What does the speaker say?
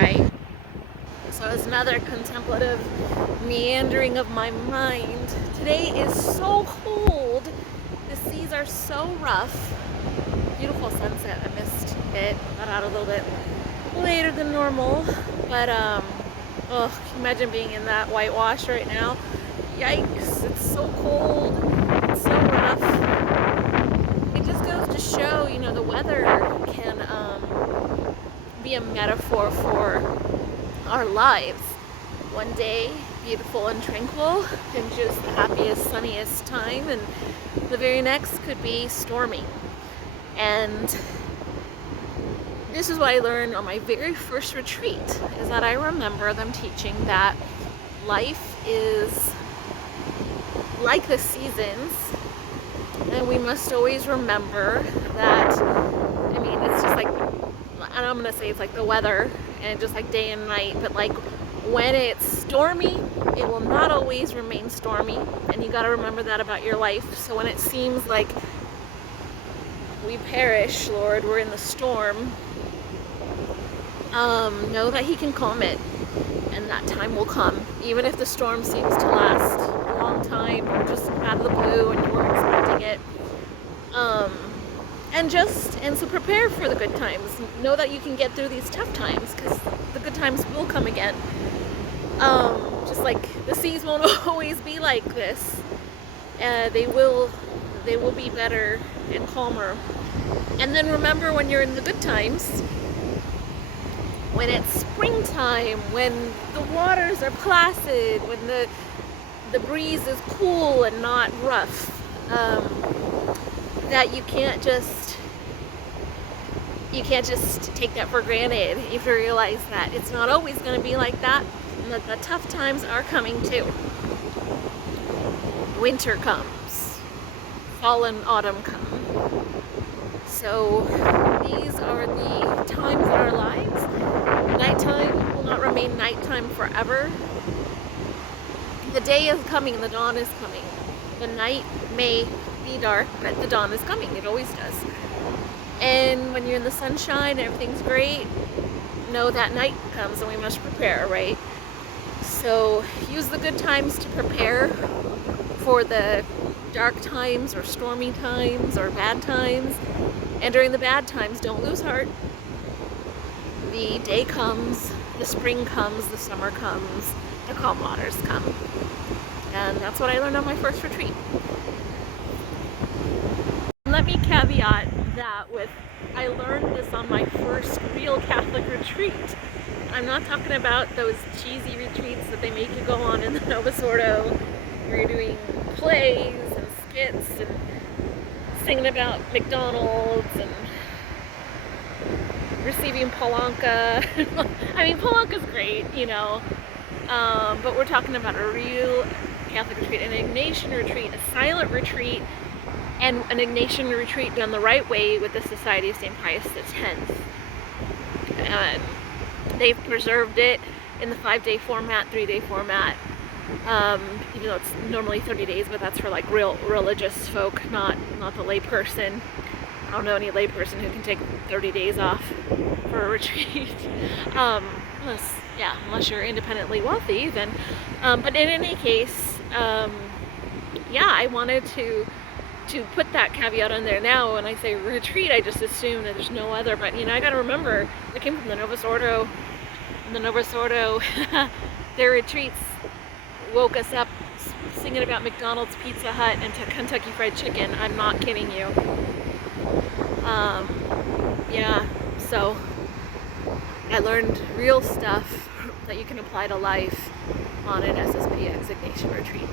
Right. So it's another contemplative meandering of my mind. Today is so cold. The seas are so rough. Beautiful sunset. I missed it. Got out a little bit later than normal. But oh, can you imagine being in that whitewash right now? Yikes! It's so cold. It's so rough. It just goes to show, the weather can be a metaphor for our lives. One day, beautiful and tranquil, and just the happiest, sunniest time, and the very next could be stormy. And this is what I learned on my very first retreat, is that I remember them teaching that life is like the seasons, and we must always remember that, it's just like, and I'm gonna say it's like the weather, and just like day and night, but like when it's stormy, it will not always remain stormy, and you gotta remember that about your life. So when it seems like we perish, Lord, we're in the storm, know that He can calm it, and that time will come, even if the storm seems to last a long time, or just out of the blue and you weren't expecting it. And so prepare for the good times. Know that you can get through these tough times, because the good times will come again. Just like the seas won't always be like this. They will be better and calmer. And then remember, when you're in the good times, when it's springtime, when the waters are placid, when the breeze is cool and not rough, that you can't just take that for granted. You have to realize that it's not always going to be like that, and that the tough times are coming too. Winter comes, fall and autumn come. So these are the times in our lives. Nighttime will not remain nighttime forever. The day is coming, the dawn is coming. The night may be dark, but the dawn is coming. It always does. And when you're in the sunshine, everything's great. Know that night comes, and we must prepare, right? So use the good times to prepare for the dark times, or stormy times, or bad times. And during the bad times, don't lose heart. The day comes, the spring comes, the summer comes, the calm waters come. And that's what I learned on my first retreat. Let me caveat that with, I learned this on my first real Catholic retreat. I'm not talking about those cheesy retreats that they make you go on in the Novus Ordo, where you're doing plays and skits and singing about McDonald's and receiving Palanca. Palanca's great, but we're talking about a real Catholic retreat, an Ignatian retreat, a silent retreat, and an Ignatian retreat done the right way with the Society of St. Pius X. And they've preserved it in the 5-day format, 3-day format, even though it's normally 30 days, but that's for like real religious folk, not the lay person. I don't know any lay person who can take 30 days off for a retreat. Unless you're independently wealthy, then. But in any case, I wanted to put that caveat on there. Now, when I say retreat, I just assume that there's no other. But I got to remember, I came from the Novus Ordo. And the Novus Ordo, their retreats woke us up singing about McDonald's, Pizza Hut, and Kentucky Fried Chicken. I'm not kidding you. So I learned real stuff that you can apply to life on an SSPX Ignatian retreat.